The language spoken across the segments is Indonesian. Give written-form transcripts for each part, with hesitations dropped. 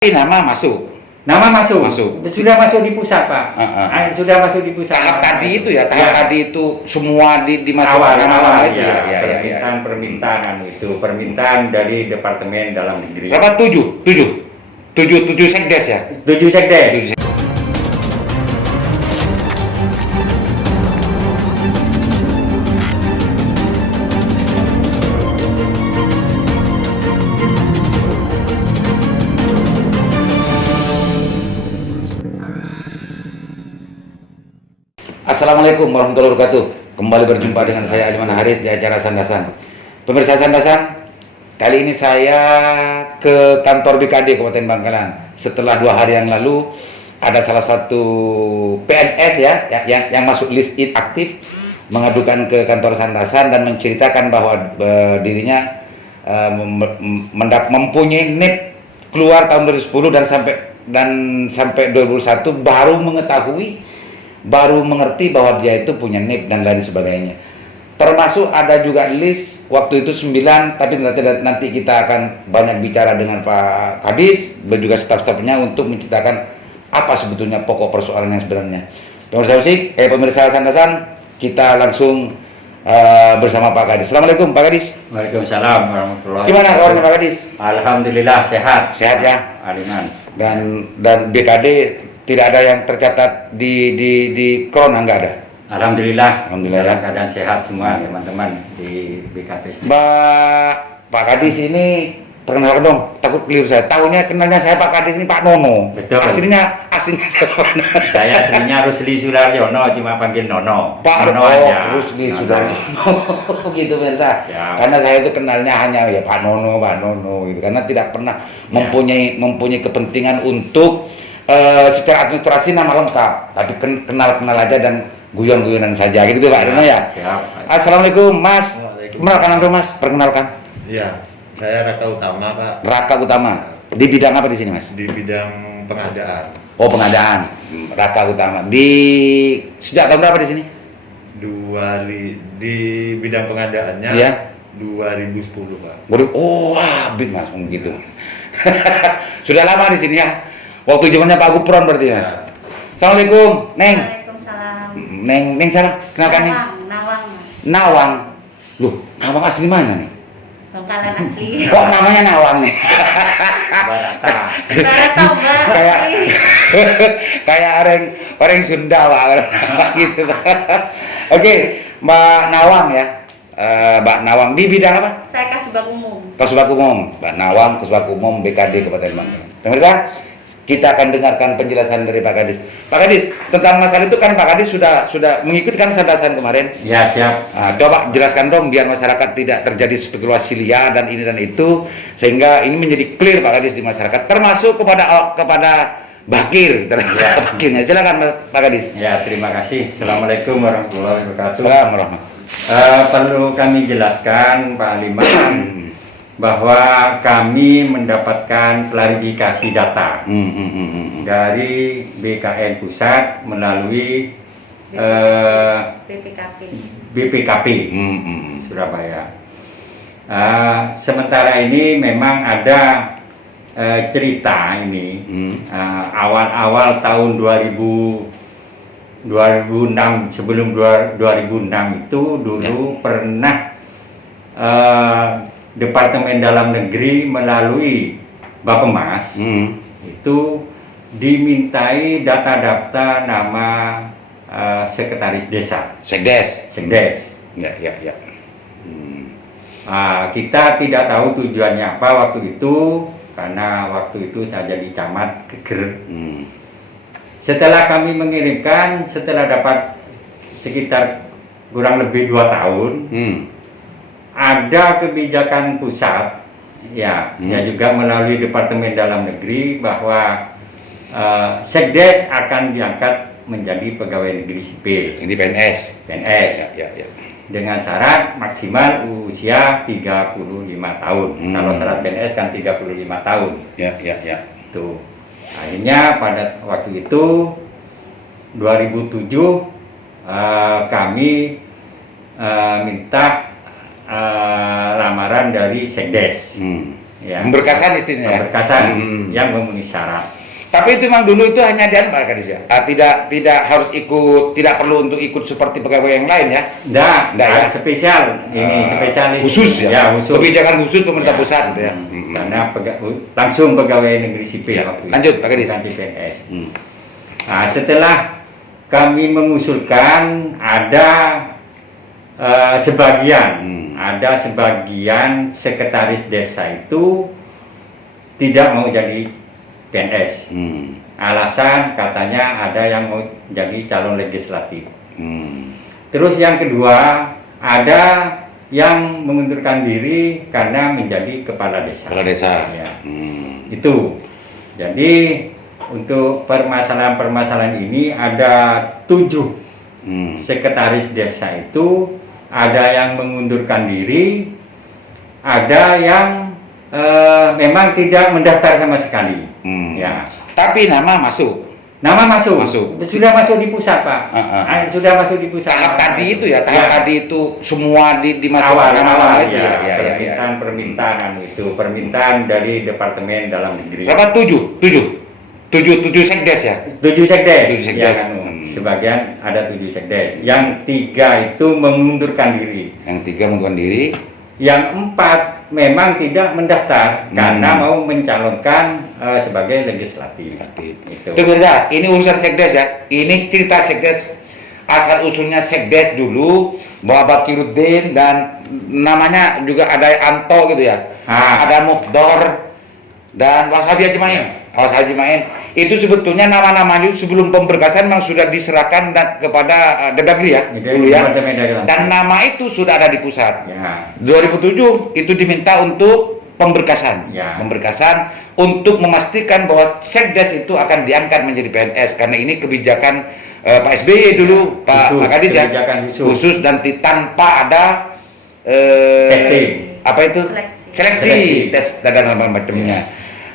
Nama masuk. Nama masuk. Sudah masuk di pusat, Pak. Sudah masuk di pusat. Tahap tadi itu ya, tadi itu semua dimasukkan nama itu ya. Permintaan dari Departemen Dalam Negeri. Berapa? 7 sekdes ya? 7 sekdes. Assalamualaikum warahmatullahi wabarakatuh. Kembali berjumpa dengan saya Ajman Haris di acara Sandasan. Pemirsa Sandasan, kali ini saya ke kantor BKD Kabupaten Bangkalan. Setelah 2 hari yang lalu ada salah satu PNS yang masuk list aktif mengadukan ke kantor Sandasan dan menceritakan bahwa dirinya mempunyai NIP keluar tahun 2010 dan sampai 2021 baru mengerti bahwa dia itu punya NIP dan lain sebagainya. Termasuk ada juga list waktu itu 9, tapi nanti kita akan banyak bicara dengan Pak Kadis dan juga staf-stafnya untuk menceritakan apa sebetulnya pokok persoalan yang sebenarnya. Pemirsa Sandasan, kita langsung bersama Pak Kadis. Assalamualaikum Pak Kadis. Waalaikumsalam warahmatullahi wabarakatuh. Gimana kabarnya Pak Kadis? Alhamdulillah sehat. Sehat ya. Aliman. Dan BKD tidak ada yang tercatat di corona, nggak ada. Alhamdulillah. Alhamdulillah. Dalam keadaan sehat semua teman-teman di BKP. Pak Kadis ini perkenalkan dong, takut keliru saya. Tahunya kenalnya saya Pak Kadis ini Pak Nono. Betul. Aslinya saya Pak Nono. Saya aslinya Rusli Sudaryono, cuma panggil Nono. Pak Nono aja. Rusli Sudaryono. Gitu pemirsa. Ya. Karena saya itu kenalnya hanya ya Pak Nono gitu. Karena tidak pernah mempunyai kepentingan untuk secara administrasi nama lengkap, tapi kenal aja dan guyon-guyonan saja gitu Pak Nono ya. Siap. Assalamualaikum Mas. Mas, perkenalkan. Iya, saya Raka Utama, Pak. Raka Utama. Di bidang apa di sini, Mas? Di bidang pengadaan. Oh, pengadaan. Raka Utama. Sejak tahun berapa di sini? Di bidang pengadaannya Iya. 2010, Pak. Oh, habis Mas, begitu. Sudah lama di sini ya. Waktu zamannya Pak Gupron berarti, Mas. Ya. Assalamualaikum, Neng. Waalaikumsalam. Neng siapa? Kenalkan Neng. Nawang. Nawang. Loh, Nawang asli mana nih? Bangkalan asli. Kok namanya Nawang nih? Barata. Barata, Mbak. Kayak orang Sunda Pak, gitu Pak. Oke, Mbak Nawang ya. Mbak Nawang di bidang apa? Saya Kasubag Umum. Kasubag Umum. Mbak Nawang, Kasubag Umum BKD Kabupaten Bangkalan. Pemirsa, kita akan dengarkan penjelasan dari Pak Kadis. Pak Kadis, tentang masalah itu kan Pak Kadis sudah mengikutkan Sandasan kemarin. Ya, siap. Nah, coba jelaskan dong biar masyarakat tidak terjadi spekulasi liar dan ini dan itu, sehingga ini menjadi clear Pak Kadis di masyarakat, termasuk kepada Bakir, Bakirnya. Silakan Pak Kadis. Ya, terima kasih. Assalamualaikum warahmatullahi wabarakatuh. Assalamualaikum. Perlu kami jelaskan Pak Liman bahwa kami mendapatkan klarifikasi data dari BKN Pusat melalui BPKP Surabaya. Sementara ini memang ada cerita ini awal-awal tahun 2006, sebelum 2006 itu dulu pernah Departemen Dalam Negeri melalui Bappemas itu dimintai data-data nama sekretaris desa. Sekdes. Ya. Kita tidak tahu tujuannya apa waktu itu, karena waktu itu saya jadi camat Geger. Setelah kami mengirimkan, setelah dapat sekitar kurang lebih 2 tahun, ada kebijakan pusat ya juga melalui Departemen Dalam Negeri bahwa Sekdes akan diangkat menjadi pegawai negeri sipil. Ini PNS. Ya. Dengan syarat maksimal usia 35 tahun. Kalau syarat PNS kan 35 tahun. Ya. Tuh. Akhirnya pada waktu itu 2007 kami minta lamaran dari Sekdes. Ya. Pemberkasan istilahnya. Pemberkasan Hmm. yang memenuhi syarat. Tapi itu memang dulu itu hanya di Pak Kadis ya. Tidak harus ikut, tidak perlu untuk ikut seperti pegawai yang lain ya. Enggak ya. spesial. Ini spesialis. Khusus ya. Ya, khusus. Kebijakan khusus pemerintah Ya. pusat gitu ya. Karena langsung pegawai negeri sipil Ya. waktu itu. Lanjut, Pak Kadis. Bukan CPNS. Hmm. Nah, setelah kami mengusulkan ada ada sebagian sekretaris desa itu tidak mau jadi PNS. Alasan katanya ada yang mau jadi calon legislatif. Terus yang kedua, ada yang mengundurkan diri karena menjadi kepala desa. Kepala desa. Ya. Itu. Jadi untuk permasalahan-permasalahan ini ada 7 sekretaris desa itu, ada yang mengundurkan diri, ada yang memang tidak mendaftar sama sekali. Ya. Tapi nama masuk. Nama masuk. Sudah masuk di pusat, Pak. Sudah masuk di pusat. Tahap tadi itu ya, tahap Ya. tadi itu semua dimasukkan Awal itu ya. Permintaan itu permintaan dari Departemen Dalam Negeri. Berapa? 7 sekdes ya. 7 sekdes. 7 sekdes. Ya, kan, sebagian ada 7 sekdes. Yang 3 itu mengundurkan diri. Yang 3 mengundurkan diri. Yang 4 memang tidak mendaftar karena mau mencalonkan sebagai legislatif. Itu. Itu beda. Ini urusan sekdes ya. Ini cerita sekdes. Asal usulnya sekdes dulu, Bapak Bakiruddin dan namanya juga ada Anto gitu ya. Ada Muhdor dan Washabi Haji Main. Haji Main itu sebetulnya nama-nama itu sebelum pemberkasan memang sudah diserahkan kepada Dagri ya, dulu ya. Dan nama itu sudah ada di pusat. Ya. 2007 itu diminta untuk pemberkasan, pemberkasan untuk memastikan bahwa sekdes itu akan diangkat menjadi PNS karena ini kebijakan Pak SBY dulu, Pak Kadis ya, khusus dan tanpa ada testing. Apa itu? Seleksi. Tes dan macamnya.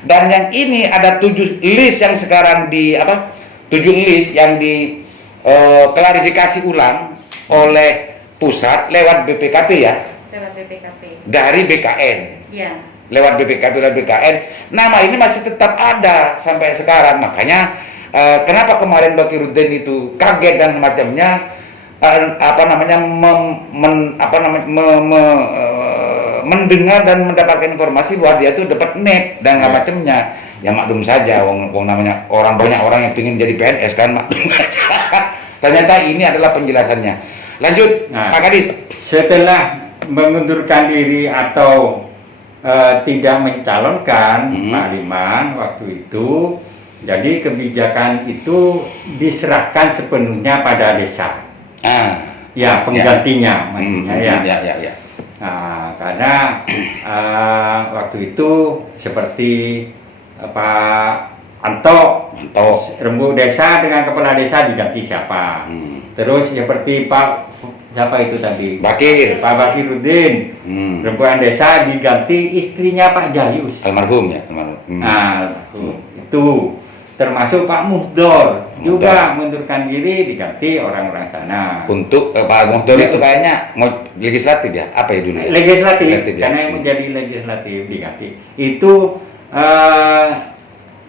Dan yang ini ada 7 list yang sekarang 7 list yang klarifikasi ulang oleh pusat lewat BPKP ya. Lewat BPKP. Dari BKN. Iya. Lewat BPKP dan BKN. Nama ini masih tetap ada sampai sekarang. Makanya kenapa kemarin Bakiruddin itu kaget dan macamnya mendengar dan mendapatkan informasi bahwa dia itu dapat NEP dan macamnya. Ya maklum saja, wong namanya banyak orang yang ingin jadi PNS kan maklum. Ternyata ini adalah penjelasannya. Lanjut, Pak Kadis. Setelah mengundurkan diri atau tidak mencalonkan Pak Liman waktu itu, jadi kebijakan itu diserahkan sepenuhnya pada desa. Ya, penggantinya maksudnya ya. Nah, karena waktu itu seperti Pak Anto, rembuk desa dengan kepala desa diganti siapa? Terus seperti Pak siapa itu tadi? Pak Bakiruddin, rembukan desa diganti istrinya Pak Jayus. Almarhum ya, itu termasuk Pak Muhdor juga mengundurkan diri diganti orang-orang sana. Untuk Pak Muhdor itu kayaknya mau legislatif ya? Apa ya dulu? Ya? Legislatif karena yang menjadi legislatif diganti. Itu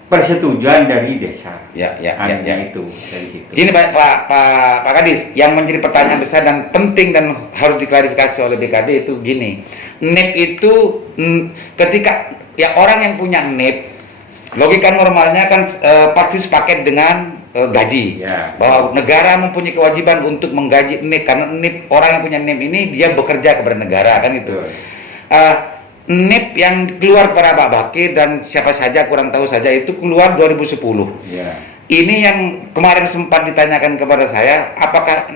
persetujuan dari desa. Ya. Itu dari situ. Gini Pak Kadis, yang menjadi pertanyaan besar dan penting dan harus diklarifikasi oleh BKD itu gini. NEP itu ketika ya orang yang punya NEP, logika normalnya kan pasti sepaket dengan gaji. Bahwa negara mempunyai kewajiban untuk menggaji NEP karena NEP, orang yang punya NEP ini dia bekerja kepada negara kan itu. NEP yang keluar para Pak Bakir dan siapa saja kurang tahu saja itu keluar 2010. Ini yang kemarin sempat ditanyakan kepada saya, apakah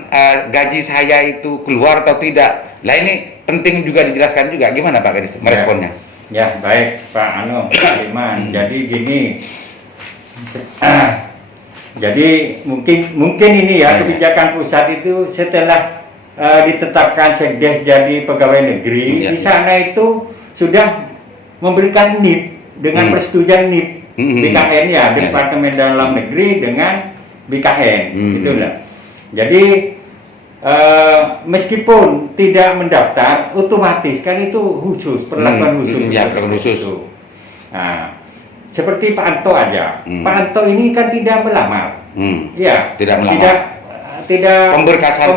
gaji saya itu keluar atau tidak? Lah ini penting juga dijelaskan juga, gimana Pak Kadis meresponnya? Ya baik Pak Liman. Jadi gini, jadi mungkin ini ya kebijakan pusat itu setelah ditetapkan sekdes jadi pegawai negeri di sana itu sudah memberikan NIP dengan persetujuan NIP BKN ya, Departemen Dalam Negeri dengan BKN itulah. Jadi meskipun tidak mendaftar, otomatis kan itu khusus perlakuan khusus. Nah, seperti Pak Anto aja. Hmm. Pak Anto ini kan tidak melamar. Ya, Tidak melamar. Tidak Pemberkasan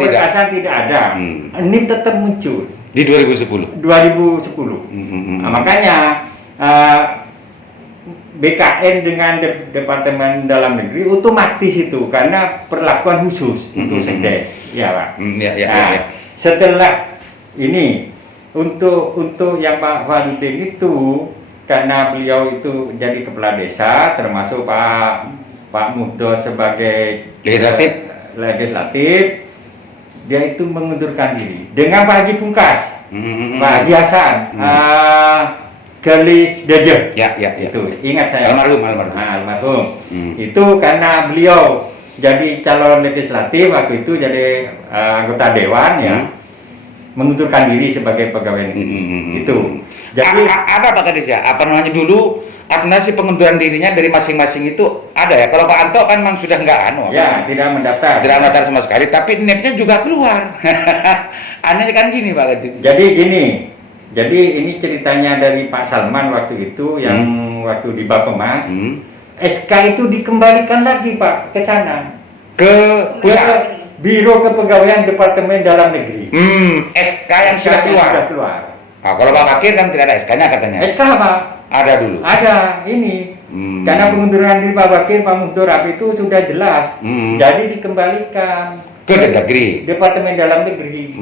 tidak ada. NIP tetap muncul Di 2010. 2010. Nah, makanya BKN dengan Departemen Dalam Negeri otomatis itu karena perlakuan khusus untuk Sekdes, ya Pak. Nah, setelah ini untuk yang Pak Farudin itu karena beliau itu jadi kepala desa, termasuk Pak Muhdor sebagai legislatif, dia itu mengundurkan diri dengan Pak Haji Pungkas, Pak Haji Hasan, Galis Dajjal. Ya. Itu ingat saya. Almarhum. Itu karena beliau jadi calon legislatif waktu itu jadi anggota dewan ya, mengundurkan diri sebagai pegawai negeri. Itu. Jadi apa Pak Kadis ya? Apa namanya dulu administrasi pengunduran dirinya dari masing-masing itu ada ya. Kalau Pak Anto kan memang sudah nggak ya, tidak mendaftar. Tidak mendaftar sama sekali, tapi NIP-nya juga keluar. Anehnya kan gini Pak Kadis. Jadi ini ceritanya dari Pak Salman waktu itu yang waktu di Bapemas. SK itu dikembalikan lagi Pak ke sana. Ke pusat. Biro Kepegawaian Departemen Dalam Negeri. SK yang sudah keluar. Nah, kalau Pak Bakir kan tidak ada SK-nya katanya. SK Pak? Ada dulu. Ada ini. Karena pengunduran diri Pak Bakir, Pak Muhdor itu sudah jelas. Jadi dikembalikan ke negeri. Departemen Dalam Negeri.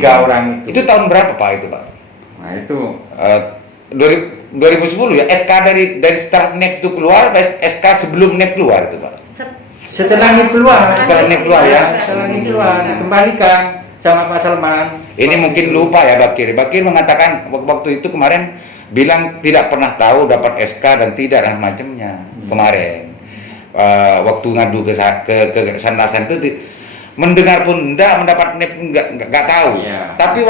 3 orang itu. Itu tahun berapa Pak itu Pak? Nah itu 2010 ya. SK dari setelah NIP itu keluar, SK sebelum NIP keluar itu Pak. Setelah NIP keluar. Setelah NIP keluar ya. Setelah NIP keluar dikembalikan sama Pak Salman. Ini mungkin lupa ya Bakir. Bakir mengatakan waktu itu kemarin bilang tidak pernah tahu dapat SK dan tidak dan macamnya kemarin. Waktu ngadu ke Sandasan itu mendengar pun enggak, mendapat NIP enggak tahu. Ya. Tapi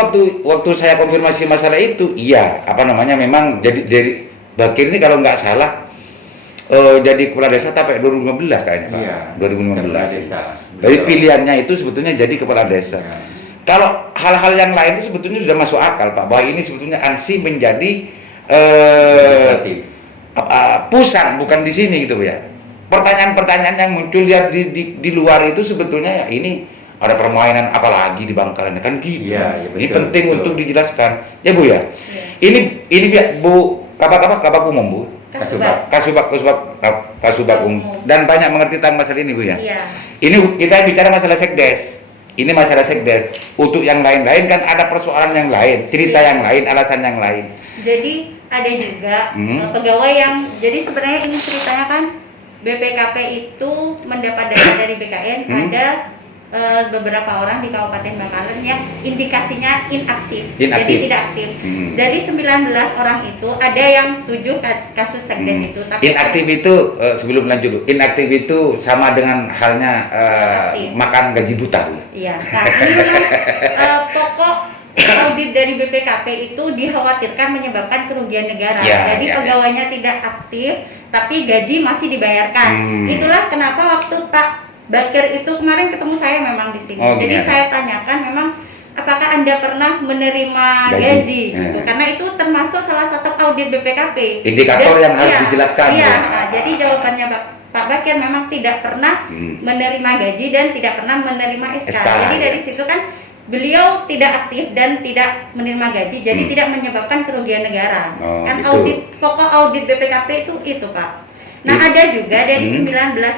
waktu saya konfirmasi masalah itu, iya, memang jadi dari Bakir ini kalau nggak salah jadi kepala desa sampai 2015 kayaknya Pak. Iya, 2015. desa. Jadi pilihannya itu sebetulnya jadi kepala desa. Ya. Kalau hal-hal yang lain itu sebetulnya sudah masuk akal Pak, bahwa ini sebetulnya ANSI menjadi pusat, bukan di sini gitu ya. Pertanyaan-pertanyaan yang muncul ya di luar itu sebetulnya ya ini ada permainan apalagi di Bangkalan kan gitu. Ya, ini betul, penting betul. untuk dijelaskan ya Bu ya. Ini Bu Kabak Umum Bu. Kasubag Umum dan banyak mengerti tentang masalah ini Bu ya. Iya. Ini kita bicara masalah Sekdes. Ini masalah Sekdes. Untuk yang lain-lain kan ada persoalan yang lain, cerita yang lain, alasan yang lain. Jadi ada juga pegawai yang, jadi sebenarnya ini ceritanya kan BPKP itu mendapat data dari BKN, ada beberapa orang di Kabupaten Bangkalan yang indikasinya inaktif. Jadi tidak aktif. Dari 19 orang itu ada yang 7 kasus Sekdes itu. Tapi inaktif itu sebelum lanjut dulu, inaktif itu sama dengan halnya makan gaji buta. Iya. Nah ini memang pokok audit dari BPKP itu dikhawatirkan menyebabkan kerugian negara. Jadi pegawainya tidak aktif, tapi gaji masih dibayarkan. Itulah kenapa waktu Pak Bakir itu kemarin ketemu saya memang di sini. Jadi saya tanyakan memang apakah Anda pernah menerima gaji? Gitu. Karena itu termasuk salah satu audit BPKP. Indikator yang harus dijelaskan. Iya. Nah, jadi jawabannya Pak Bakir memang tidak pernah menerima gaji dan tidak pernah menerima SK. Jadi dari situ kan beliau tidak aktif dan tidak menerima gaji, jadi tidak menyebabkan kerugian negara. Kan gitu. Pokok audit BPKP itu Pak. Nah ada juga dari 19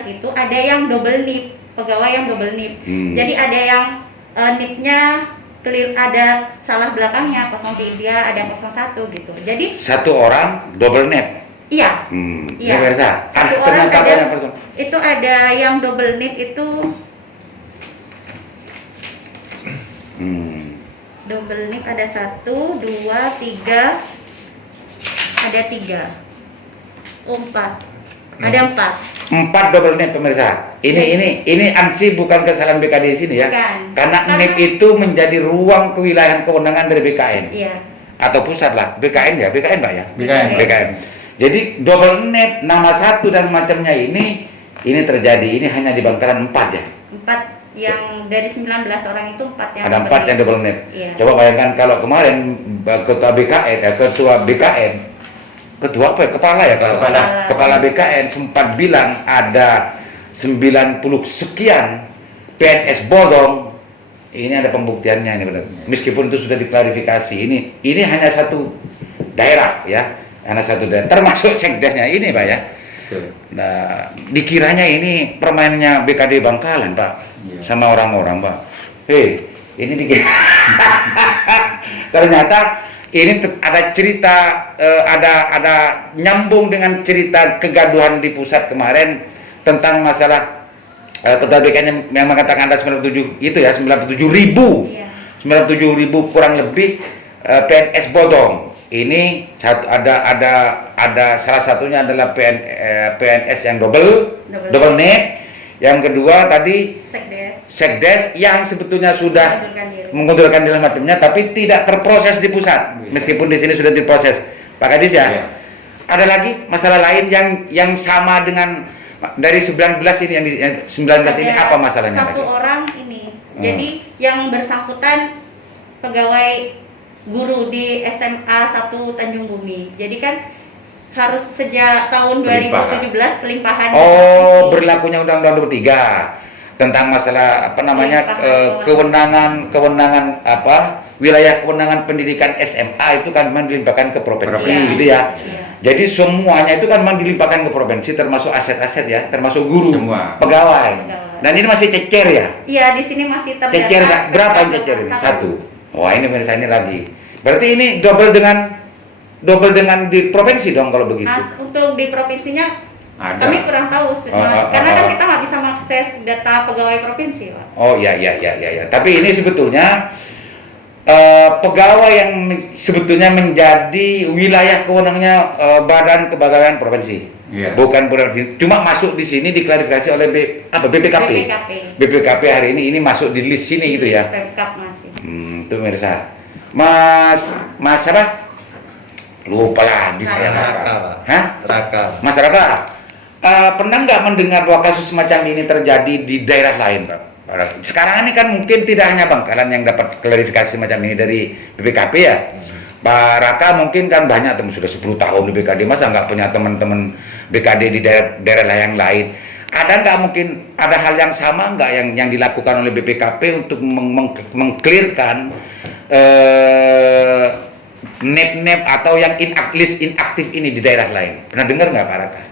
itu ada yang double NIP, pegawai yang double NIP. Jadi ada yang NIP-nya clear, ada salah belakangnya 03, ada 01 gitu. Jadi satu orang double NIP. Iya. Iya. Satu orang ada, itu ada yang double NIP itu double NIP ada 1, 2, 3, ada 3, 4. Ada 4 double NIP pemirsa. Ini ANSI bukan kesalahan BKD di sini ya. Bukan. Karena NIP itu menjadi ruang kewilayahan kewenangan dari BKN. Iya. Atau pusat lah. BKN Pak ya. BKN. Jadi double NIP nama satu dan macamnya ini terjadi. Ini hanya di Bangkalan 4 ya. 4 yang dari 19 orang itu 4 yang ada 4 yang double NIP. Iya. Coba bayangkan kalau kemarin ketua BKN ketua apa ya? Kepala ya kalau kepala BKN sempat bilang ada 90 sekian PNS bodong. Ini ada pembuktiannya ini benar. Meskipun itu sudah diklarifikasi. Ini hanya satu daerah ya. Hanya satu daerah termasuk sekdesnya ini Pak ya. Nah, dikiranya ini permainannya BKD Bangkalan Pak, sama orang-orang Pak. Ini dikira. Ternyata ini ada cerita, ada nyambung dengan cerita kegaduhan di pusat kemarin tentang masalah ketua BKN yang mengatakan ada 97 itu ya 97.000 kurang lebih PNS bodong. Ini ada salah satunya adalah PNS yang double net. Yang kedua tadi sekdes yang sebetulnya sudah mengundurkan diri macamnya, tapi tidak terproses di pusat. Meskipun di sini sudah diproses, Pak Kadis ya. Ada lagi masalah lain yang sama dengan dari 19 ini yang 19 ini apa masalahnya? Satu orang ini. Jadi yang bersangkutan pegawai guru di SMA 1 Tanjung Bumi. Jadi kan harus sejak tahun 2017 pelimpahan. Berlakunya Undang-Undang 23 tentang masalah apa namanya kewenangan apa wilayah kewenangan pendidikan SMA itu kan memang dilimpahkan ke provinsi gitu ya. Jadi semuanya itu kan memang dilimpahkan ke provinsi termasuk aset-aset ya, termasuk guru, pegawai. Dan ini masih cecer ya? Iya, di sini masih terdata. Cecer berapa yang cecer ini? Satu. Wah, ini pemirsa ini lagi. Berarti ini double dengan di provinsi dong kalau begitu. Untuk di provinsinya kami kurang tahu, karena kan kita nggak bisa mengakses data pegawai provinsi, Pak. Oh ya. Tapi ini sebetulnya pegawai yang sebetulnya menjadi wilayah kewenangannya Badan Kepegawaian Provinsi, bukan provinsi. Cuma masuk di sini diklarifikasi oleh BPKP. BPKP hari ini masuk di list sini gitu ya. Pemkap masih. Itu pemirsa. Mas apa? Lupa lagi saya. Raka. Mas Raka, pernah nggak mendengar bahwa kasus semacam ini terjadi di daerah lain, Pak? Sekarang ini kan mungkin tidak hanya Bangkalan yang dapat klarifikasi semacam ini dari BPKP ya. Pak Raka mungkin kan banyak teman sudah 10 tahun di BKD, masa nggak punya teman-teman BKD di daerah yang lain? Ada nggak mungkin ada hal yang sama nggak yang dilakukan oleh BPKP untuk mengklirkan NEP atau yang inaktif ini di daerah lain? Pernah dengar nggak Pak Raka?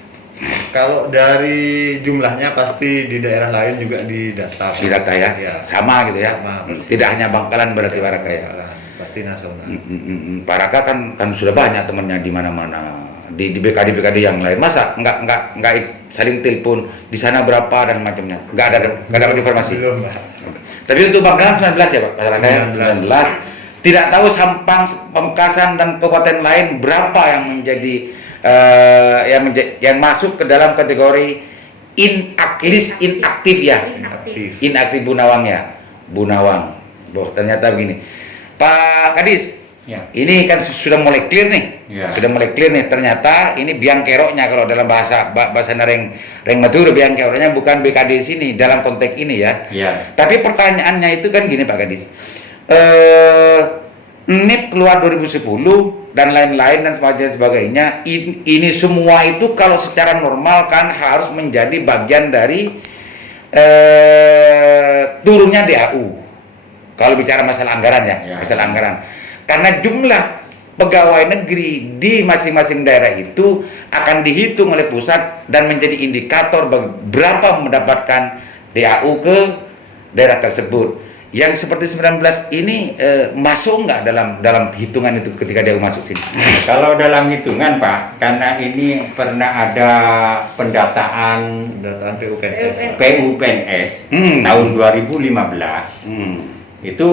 Kalau dari jumlahnya pasti di daerah lain juga didata. Didata ya? Sama gitu ya? Sama. Tidak hanya Bangkalan berarti Pak Raka ya? Pasti nasional. Pak Raka kan sudah banyak temannya di mana-mana. Di BKD yang lain. Masa nggak saling telepon di sana berapa dan macamnya? Nggak ada informasi. Belum, Pak. Tapi untuk Bangkalan 19 ya Pak? Pak Raka ya? 19. Tidak tahu Sampang, Pamekasan dan kabupaten lain berapa yang menjadi yang masuk ke dalam kategori inaktif ya. Inaktif Bunawang ya. Bunawang. Ternyata begini. Pak Kadis, ini kan sudah mulai clear nih. Sudah mulai clear nih. Ternyata ini biang keroknya kalau dalam bahasa Reng Madura, biang keroknya bukan BKD sini dalam konteks ini ya. Tapi pertanyaannya itu kan gini Pak Kadis. NIP keluar 2010 dan lain-lain dan sebagainya. Ini semua itu kalau secara normal kan harus menjadi bagian dari turunnya DAU. Kalau bicara masalah anggaran ya, masalah anggaran. Karena jumlah pegawai negeri di masing-masing daerah itu akan dihitung oleh pusat dan menjadi indikator berapa mendapatkan DAU ke daerah tersebut. Yang seperti 19 ini masuk nggak dalam hitungan itu ketika dia masuk sini? Kalau dalam hitungan Pak, karena ini pernah ada pendataan PUPNS tahun 2015, itu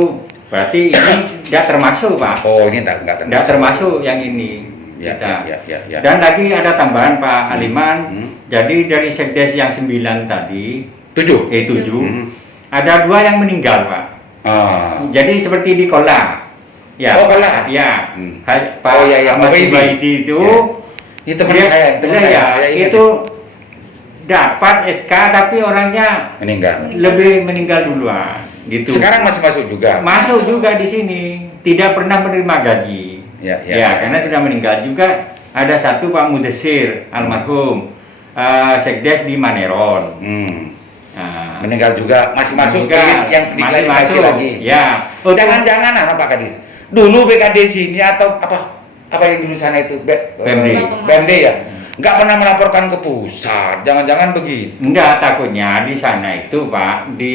berarti ini tidak termasuk Pak. Oh ini nggak termasuk. Tidak termasuk yang ini. Ya. Dan lagi ada tambahan Pak Aliman, jadi dari sekdes yang 9 tadi, 7. Ada 2 yang meninggal Pak. Jadi seperti di Kola. Ya. Oh Kola. Ya. Pak Ahmad Zubaidi itu. Ini teman saya. Itu dapat SK tapi orangnya lebih meninggal duluan. Gitu. Sekarang masih masuk juga. Masuk juga di sini. Tidak pernah menerima gaji. Ya, karena sudah meninggal juga. ada satu Pak Mudesir almarhum Sekdes di Maneron. Nah, Meninggal juga, masih masuk ke meninggal, list yang masih diklarifikasi masuk. lagi. Ya. Jangan-jangan Pak Kadis. Dulu BKD sini atau apa yang dulu sana itu BMD ya. Nggak pernah melaporkan ke pusat. Jangan-jangan begitu. Enggak, takutnya di sana itu Pak, di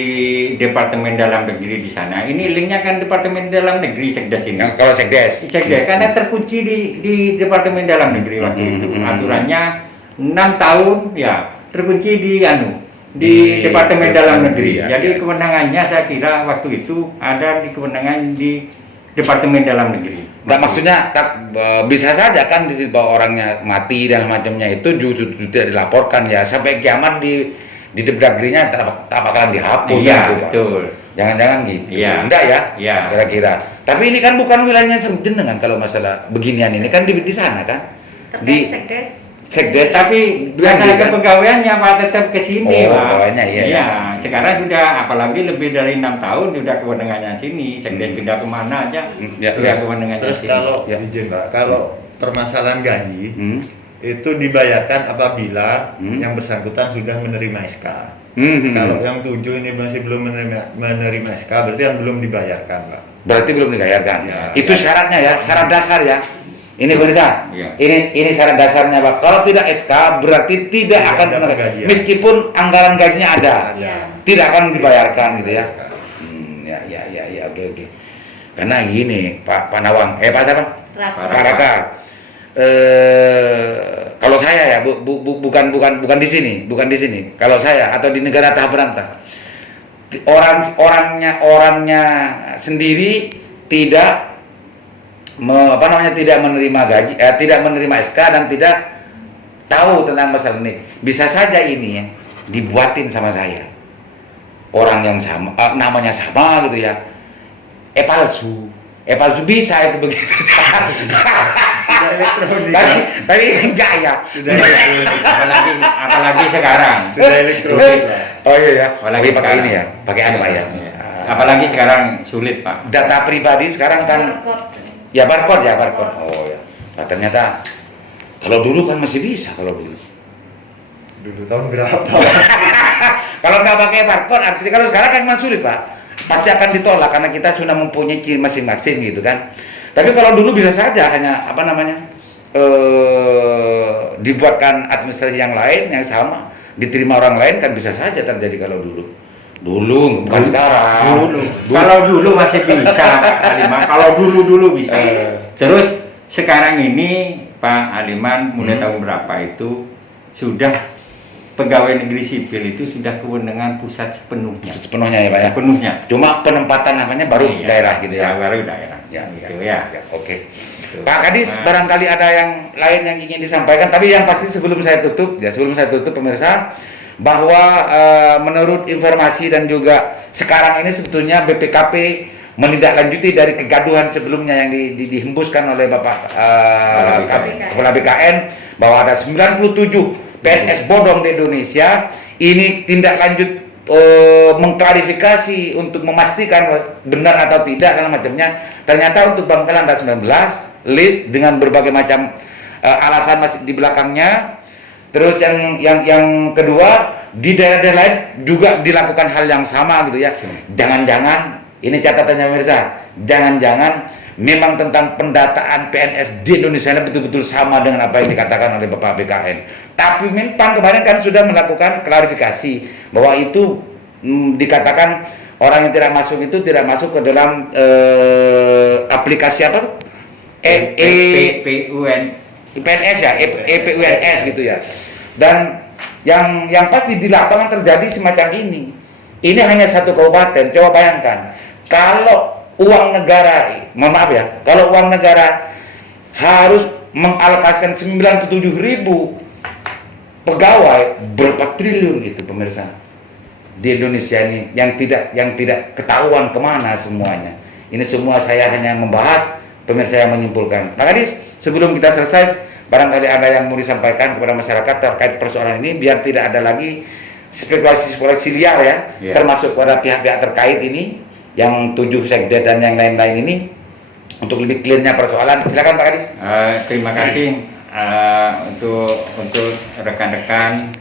Departemen Dalam Negeri di sana. Ini linknya kan Departemen Dalam Negeri Sekdes ini. Kalau Sekdes. Sekdes karena terkunci di Departemen Dalam Negeri waktu itu. Aturannya 6 tahun ya terkunci di Departemen Dalam Negeri. ya, Jadi ya. kewenangannya saya kira waktu itu ada di kewenangan di Departemen Dalam Negeri. Nah, maksudnya bisa saja kan di situ bahwa orangnya mati dan macamnya itu justru tidak dilaporkan ya sampai kiamat di Depdagrinya tak bakalan dihapus Iya, gitu, Pak. betul. Jangan-jangan gitu. Iya. Enggak ya? Iya. Kira-kira. Tapi ini kan bukan wilayahnya jenengan kalau masalah beginian ini kan di sana kan. Terkait Sekdes. Sekdes Tapi bilang masalah gitu kan? kepegawaiannya Pak tetap ke sini Oh, Pak. pegawaiannya, iya, Iya, sekarang sudah apalagi lebih dari 6 tahun sudah kewenangannya sini. Sekdes pindah kemana aja Ya, sudah ya. kewenangannya Terus sini. kalau Ya. izin Pak, kalau permasalahan gaji Hmm. itu dibayarkan apabila Hmm. yang bersangkutan sudah menerima SK. Hmm. Kalau yang 7 ini masih belum menerima SK, berarti yang belum dibayarkan, Pak. Berarti belum dibayarkan. Ya. Itu syaratnya ya, syarat dasar ya. Ini pemirsa. Iya. Ini syarat dasarnya, Pak. Kalau tidak SK berarti tidak Tidak akan ada penggajian. meskipun anggaran gajinya ada, Iya. tidak akan dibayarkan gitu ya. Dibayarkan. Ya, oke. Karena gini, Pak Nawang, Pak siapa? Raka. Pak Raka. Kalau saya ya, bukan di sini. Kalau saya atau di negara tahap berantah, orangnya sendiri tidak tidak menerima gaji, tidak menerima SK dan tidak tahu tentang masalah ini. Bisa saja ini ya dibuatin sama saya. Orang yang sama, namanya sama gitu ya. Palsu bisa itu begitu. Sudah elektronik. Tapi enggak ya. Sudah elektronik. apalagi sekarang. Sudah elektronik, Pak. Oh iya ya. Apalagi Pakai sekarang. ini ya. Pakai apa ya? Iya. Apalagi sekarang sulit Pak. Data pribadi sekarang kan Barcode. barcode. Oh ya. Nah, ternyata kalau dulu kan masih bisa kalau dulu. Dulu tahun berapa? Kalau nggak pakai barcode artinya kalau sekarang kan memang sulit, Pak. Pasti akan ditolak karena kita sudah mempunyai ciri masing-masing gitu kan. Tapi kalau dulu bisa saja hanya dibuatkan administrasi yang lain yang sama, diterima orang lain kan bisa saja terjadi kalau dulu. Dulu bukan sekarang. Kalau dulu masih bisa Pak Aliman. Kalau dulu bisa. Terus sekarang ini Pak Aliman mulai tahun berapa itu sudah pegawai negeri sipil itu sudah kewenangan pusat sepenuhnya. Sepenuhnya ya, Pak ya. Sepenuhnya. Cuma penempatan namanya baru Iya, daerah gitu ya. Baru daerah. Ya, Gitu ya. ya. Oke. Gitu. Pak Kadis, Nah, barangkali ada yang lain yang ingin disampaikan, tapi yang pasti sebelum saya tutup pemirsa, bahwa menurut informasi dan juga sekarang ini sebetulnya BPKP menindaklanjuti dari kegaduhan sebelumnya yang dihembuskan oleh Bapak Kepala BKN bahwa ada 97 PNS bodong di Indonesia. Ini tindak lanjut mengklarifikasi untuk memastikan benar atau tidak dan macamnya. Ternyata untuk Bangkalan ada 19 list dengan berbagai macam alasan masih di belakangnya. Terus yang kedua di daerah-daerah lain juga dilakukan hal yang sama gitu ya. Jangan-jangan ini catatannya pemirsa, jangan-jangan memang tentang pendataan PNS di Indonesia ini betul-betul sama dengan apa yang dikatakan oleh Bapak BKN. Tapi Menpan kemarin kan sudah melakukan klarifikasi bahwa itu dikatakan orang yang tidak masuk itu tidak masuk ke dalam aplikasi apa tuh? PNS ya, EPUNS gitu ya. Dan yang pasti di lapangan terjadi semacam ini. Ini hanya satu kabupaten. Coba bayangkan, kalau uang negara, mohon maaf ya, kalau uang negara harus mengalokasikan 97.000 pegawai, berapa triliun itu pemirsa di Indonesia ini yang tidak ketahuan kemana semuanya. Ini semua saya hanya membahas, pemirsa yang menyimpulkan. Nah, Kadis, sebelum kita selesai, barangkali ada yang mau disampaikan kepada masyarakat terkait persoalan ini biar tidak ada lagi spekulasi liar ya, termasuk pada pihak-pihak terkait ini yang 7 sekdes dan yang lain-lain ini untuk lebih clearnya persoalan. Silakan Pak Kadis. Terima kasih untuk rekan-rekan,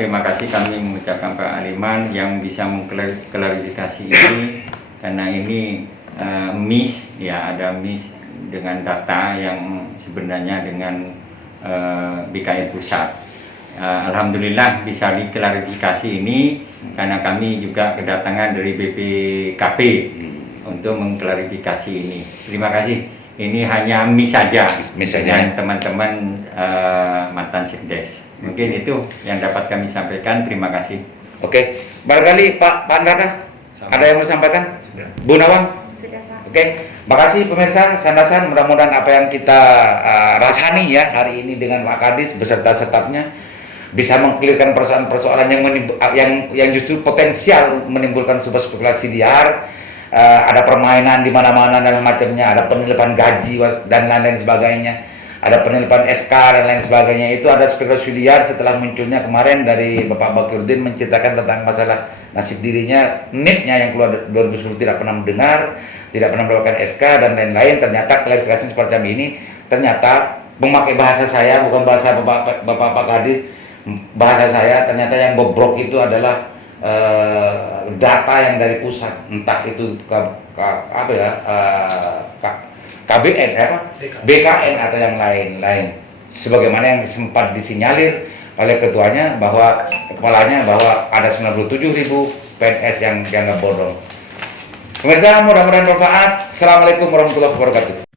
terima kasih kami mengucapkan Pak Aliman yang bisa mengklarifikasi ini, karena ini miss, ya, ada miss dengan data yang sebenarnya dengan BKN pusat. Alhamdulillah bisa diklarifikasi ini karena kami juga kedatangan dari BPKP untuk mengklarifikasi ini. Terima kasih. Ini hanya miss saja dengan teman-teman mantan Sekdes. Mungkin itu yang dapat kami sampaikan. Terima kasih. Oke, barangkali Pak Andaka ada yang mau disampaikan? Sudah. Bu Nawang? Sudah, Pak. Oke, makasih pemirsa Sandasan. Mudah-mudahan apa yang kita rasani ya hari ini dengan Pak Kadis beserta stafnya bisa mengklirkan persoalan-persoalan yang justru potensial menimbulkan sebuah spekulasi liar. Ada permainan di mana-mana dan macamnya, ada penelitian gaji dan lain-lain sebagainya, ada penelitian SK dan lain sebagainya. Itu ada spekulasi liar setelah munculnya kemarin dari Bapak Bakirudin menceritakan tentang masalah nasib dirinya, NIP-nya yang keluar 2010 tidak pernah mendengar, tidak pernah mendapatkan SK dan lain-lain. Ternyata klarifikasi seperti ini ternyata memakai bahasa saya, bukan bahasa Bapak Kadis, bahasa saya, ternyata yang bobrok itu adalah data yang dari pusat, entah itu KBN BKN atau yang lain-lain, sebagaimana yang sempat disinyalir oleh ketuanya kepalanya bahwa ada 97.000 PNS yang dianggap bodong. Pemirsa, mudah-mudahan bermanfaat. Assalamualaikum warahmatullahi wabarakatuh.